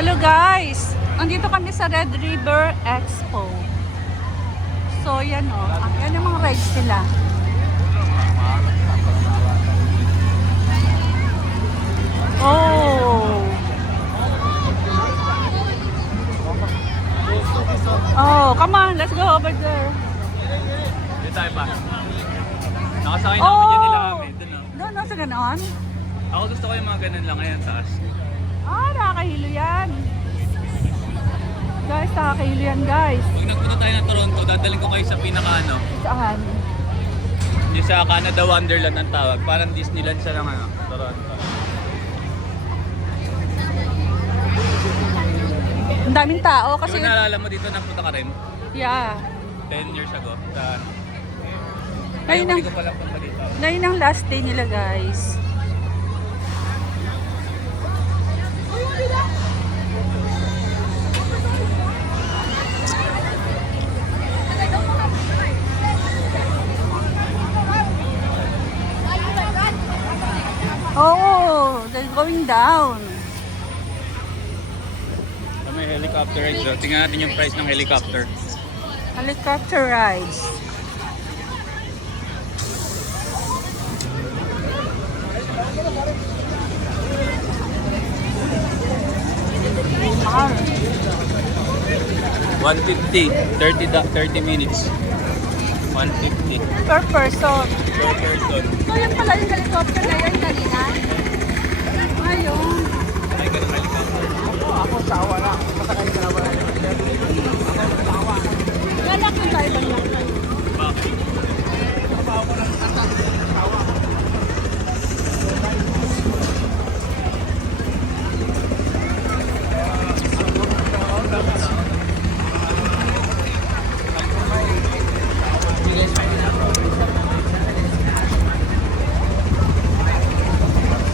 Hello guys! Nandito kami sa Red River Expo. So yan o. Yan yung mga rides nila. Oh! Oh, come on, let's go over there. Dito tayo pa. Nakasakay namin yan nila kami. Doon o. Doon, no, sa ganon? Ako gusto ko yung mga ganun lang ngayon taas. Nakakahilo yan. Guys, nakakahilo yan guys. Pag nagpunta tayo ng Toronto, dadalhin ko kayo sa pinaka Saan? yung sa Canada Wonderland ang tawag. Parang Disneyland siya ng Toronto. Ang daming tao kasi... Kasi naalala mo dito napunta ka rin? Yeah. 10 years ago. Sa Ngayon ang, hindi ko pala punta dito. ngayon ang last day nila guys. Oh, they're going down. May helicopter ride doon. Tingnan natin yung price ng helicopter. Helicopter rides. Mahal. 150. 30 minutes. 150 Per person. per person. So yan pala yung helicopter na yun kanina. Ayun. Ay, ganun helicopter. Ako sawa na. Masakay ka na ba? Lalak yung tayo lang lang. Bakit?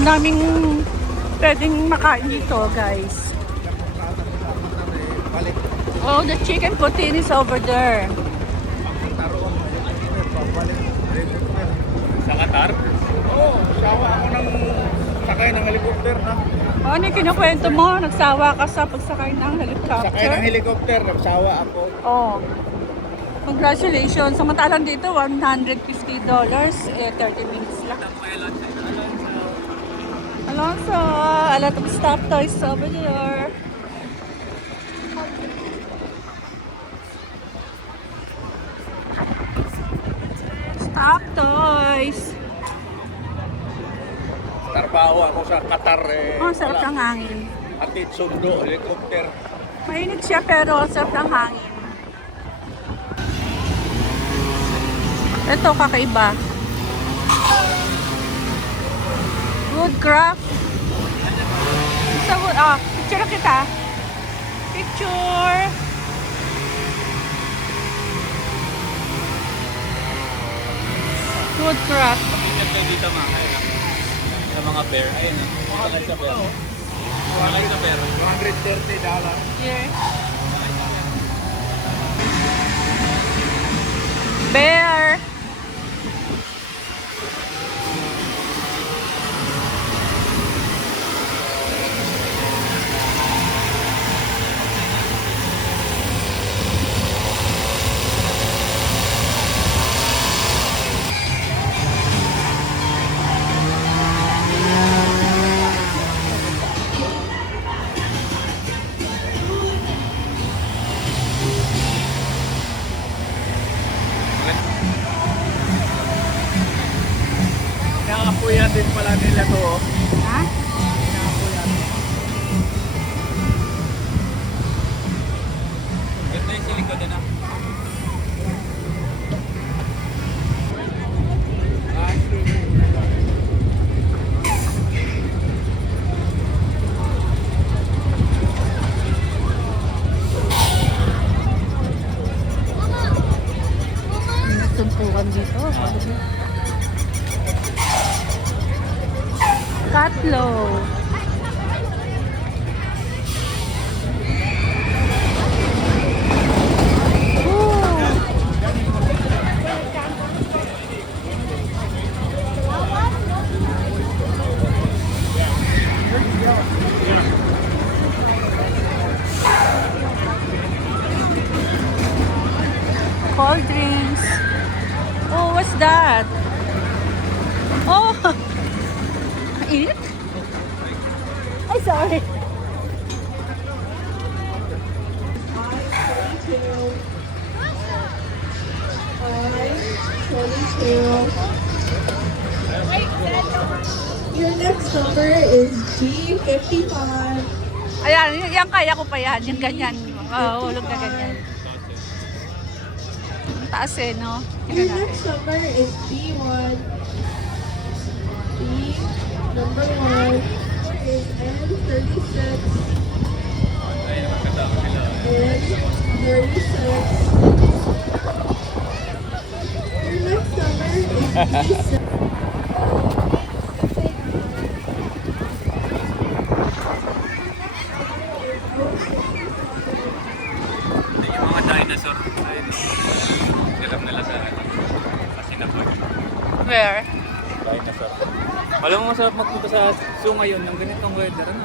Ang daming pwedeng makain dito, guys. Oh, the chicken poutine is over there. Sa Qatar? Oo, sawa ako ng sakay ng helicopter na. Ano yung kinukwento mo? Nagsawa ka sa pagsakay ng helicopter? Sakay ng helicopter, nagsawa ako. Oh. Congratulations. Samantalang dito, $150. 30 minutes lang. Alonso, a lot of stop toys over there. Stop toys. Trabaho ako sa Qatar Oh, sarap ng hangin. Atid sundo, helicopter. Mainit siya pero sarap ng hangin. Ito, kakaiba. Woodcraft. Sa wood, picture kita. Picture. Woodcraft. Picture kayo dito mga kaya. Sa mga bear. Ayun o. Sakay sa bear. Sakay sa bear. $130. Here. Bear. Ay, sorry. Your next number is G55. Ayan, yan kaya ko pa yan. Yung ganyan. Hulog na ganyan. Ang taas eh, no? Your Tingnan natin. next number is B1. B number 1 is N36. Ay, nakakatawa sila. N36. Your next number is B7. Yung mga dinosaur. Ayun. Alam nila sa kasi na po. Where? Dinosaur. Alam mo masarap magpunta sa zoo ngayon ng ganitong weather. Ano?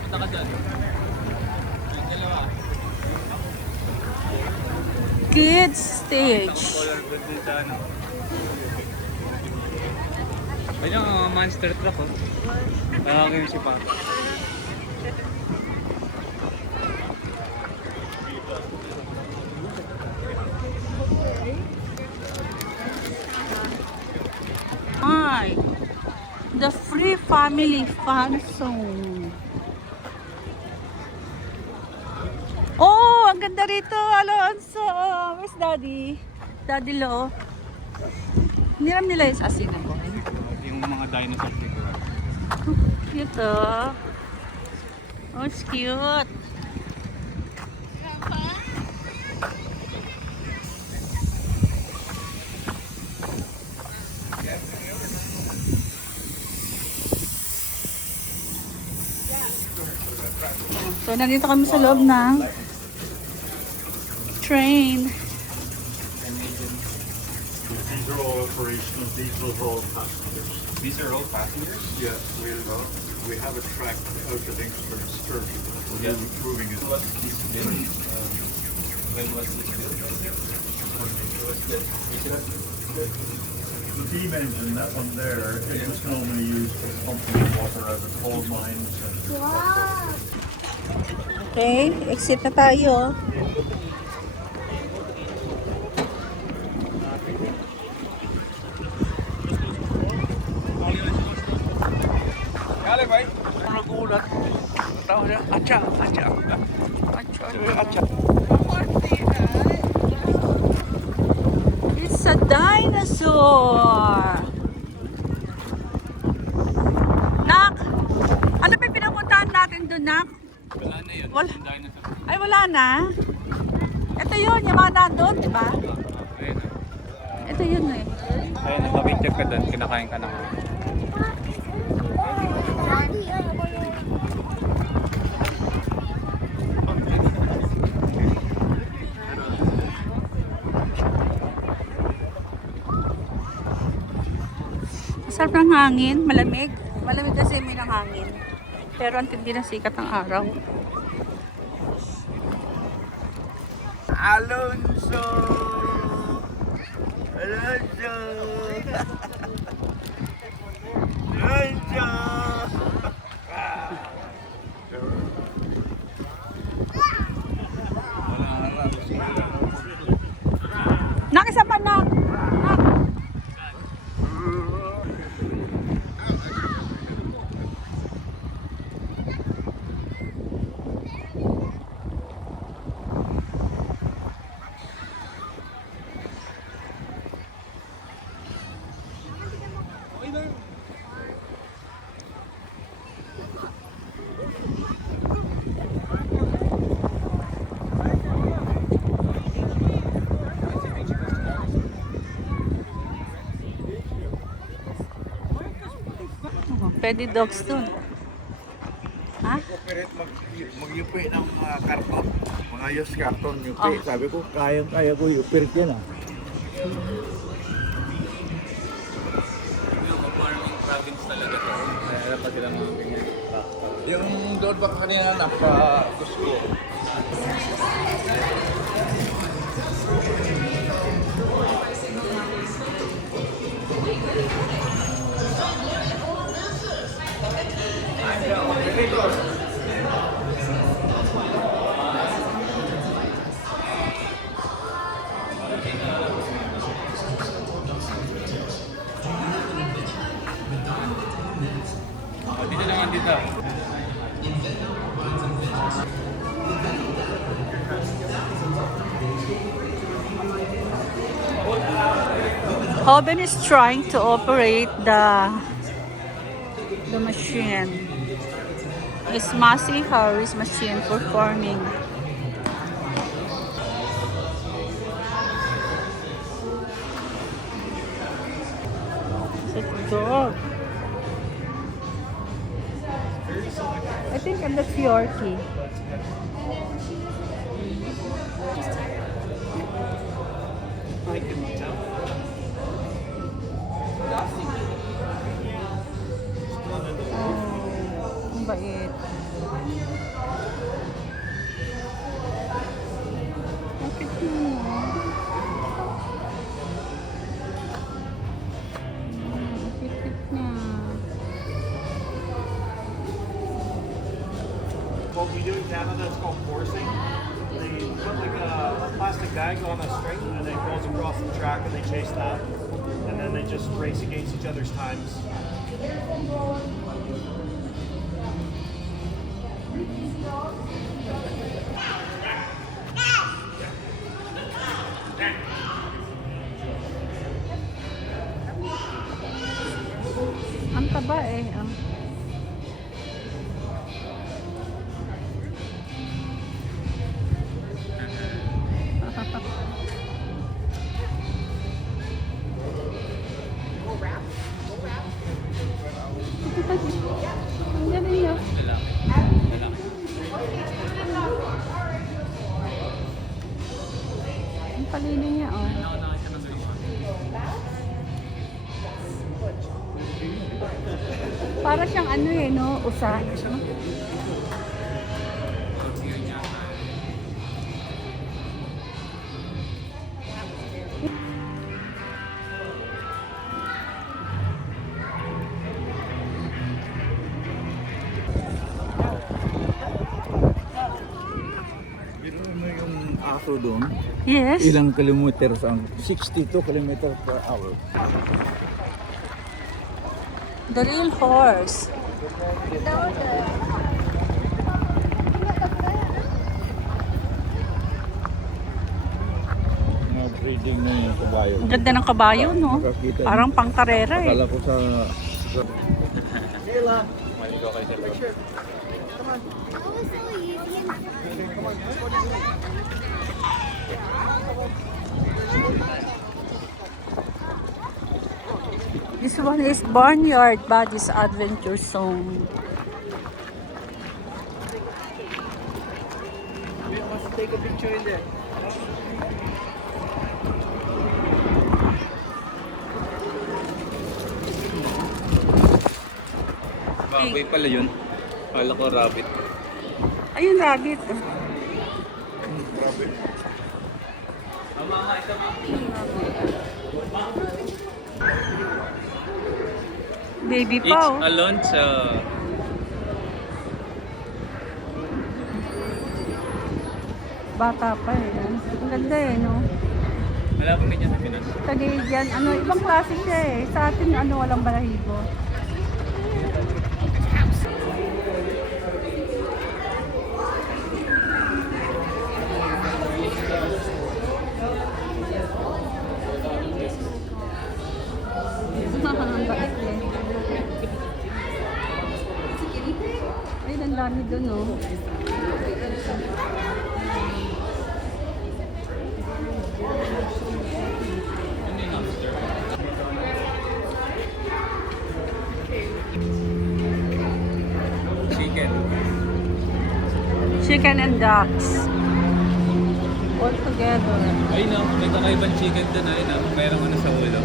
Punta ka dyan. Yung dalawa. Kids stage. Color good din sa ano. Ayun yung monster truck oh. Tawagin si Pa. Ay, the Free Family Fun Zone. Oh, ang ganda rito, Alonso. Where's Daddy? Daddy Lo. Niram nila yung asin ako. Yung mga dinosaur dito. Cute oh. Oh, it's cute. So, nandito kami sa loob ng train. These are all operational, these are all passengers. These are all passengers? Yeah, we have a track out of Inkster Sturgeon. We're Yeah. moving it. When was this built? The steam engine, that one there, it was normally used for pumping water out of coal mines. Okay, exit na tayo. Kali ba? Nagulat. Tawag niya, atcha. It's a dinosaur. Nak, ano ba yung pinapuntahan natin doon, Nak? Wala na yun. Wala. Yung dinosaur. Ay, wala na. Ito yun, yung mga nandun, di ba? Ayun. Ito yun eh. Ayun, nakapicture ka doon. Kinakain ka ng Sarap ng hangin, malamig. Malamig kasi may ng hangin. Pero ang tindi ng sikat ng araw. Alonso! Alonso! Alonso! Nakisa pa na! Nak! Pwede dogs dun. Ha? Operate mag-yupi ng mga karton. Mga used karton yupi. Oh. Sabi ko, kaya ko i-operate yan ah. yung farming province talaga to. Kaya pa sila mga ganyan. Yung doon ba kanina nasa Cusco? Hoben is trying to operate the machine. It's Massey Harris machine performing. It's a dog. I think that's Yorkie. Oh, ang bait. Bakit mo? Cute na. What we do in Canada, it's called coursing. They put like a plastic bag on a string and it goes across the track and they chase that. And then they just race against each other's times. Ang taba eh. Ang galing niya. Ang palino niya, oh. Para siyang ano eh, no? Usa. Pero ano yung aso doon? Yes. Ilang kilometers ang 62 kilometers per hour. The real horse. Mga breeding na yung kabayo. Ang ganda ng kabayo, no? Makakita Parang pangkarera eh. Akala ko sa Maligo kayo sa loob. This one is Barnyard Buddies Adventure Zone. take a picture in there. Baboy pala yun. Kala ko rabbit. Ayun, rabbit. Rabbit. Mama, ito Baby Each pa, oh. alone sa... Bata pa eh. Ang ganda eh, no? Wala akong ganyan sa Pinas. Canadian, ano, ibang klase siya eh. Sa atin, ano, walang balahibo. Ang bait eh. Ay, ang dami dun, oh. Ano yung hamster? Chicken. Chicken and ducks. All together. Ay no, may kakaibang chicken dun. Ay no, mayroong ano sa ulo.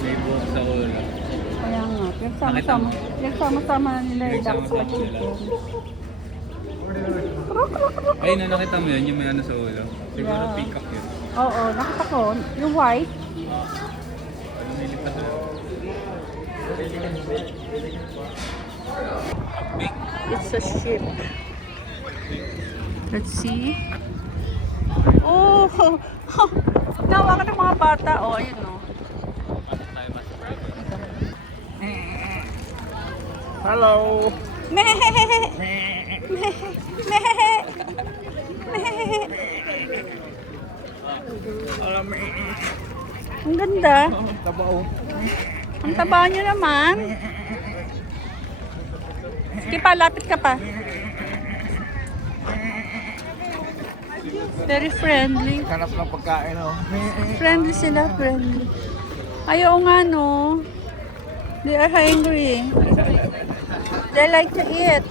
May buhok sa ulo. Kaya nga, pinagsama-sama na nila yung ducks sa chicken. Ay no, nakita mo yun, yung may ano sa ulo. Siguro Yeah. peacock yun. Oo, nakita ko. Yung white. Ano nilipat na? Big. It's a ship. Let's see. Oh! Nawa ka ng mga bata. Oh, ayun oh. Bakit tayo mas Hello. Ang ganda. Tabao. Ang taba nyo naman. Sige pa, lapit ka pa. Very friendly. Hanap ng pagkain, oh. Friendly sila, friendly. Ayaw nga, no. They are hungry. They like to eat.